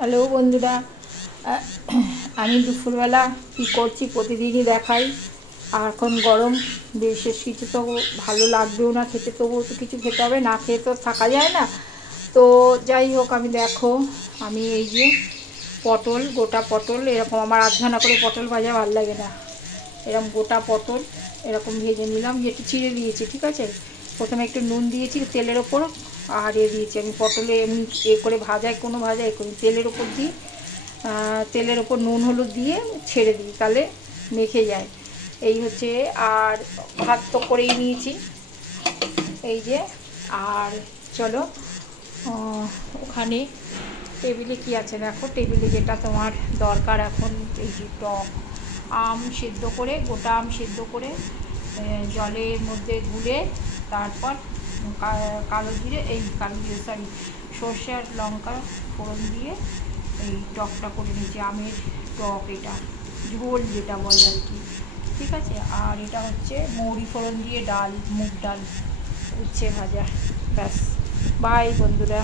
Hello বন্ধুরা, আমি দুপুরবেলা কী করছি প্রতিদিনই দেখাই। আর এখন গরম, বিশেষ কিছু তো ভালো লাগবেও না খেতে, তবুও তো কিছু খেতে হবে, না খেয়ে তো থাকা যায় না। তো যাই হোক, আমি এই যে পটল, গোটা পটল এরকম, আমার আধখানা করে পটল ভাজা ভালো লাগে না, এরকম গোটা পটল এরকম ভেজে নিলাম, একটু চিড়ে দিয়েছি, ঠিক আছে। প্রথমে একটু নুন দিয়েছি তেলের ওপর, আর দিয়েছি আমি পটলে এমনি করে ভাজায়, কোনো ভাজায় করি তেলের ওপর দিই, তেলের ওপর নুন হলুদ দিয়ে ছেড়ে দিই, তাহলে মেখে যায়। এই হচ্ছে। আর ভাত তো করেই নিয়েছি এই যে। আর চলো, ওখানে টেবিলে কি আছে দেখো, টেবিলে যেটা তোমার দরকার এখন, এই যে টক আম সেদ্ধ করে, গোটা আম সেদ্ধ করে জলের মধ্যে গুলে, তারপর কালো জিরে সরি, সর্ষে আর লঙ্কা ফোড়ন দিয়ে এই টকটা করে নিয়েছি, আমের টক, এটা ঝোল যেটা বলে আর কি, ঠিক আছে। আর এটা হচ্ছে মৌরি ফোড়ন দিয়ে ডাল, মুগ ডাল, উচ্ছে ভাজা, ব্যাস। বাই বন্ধুরা।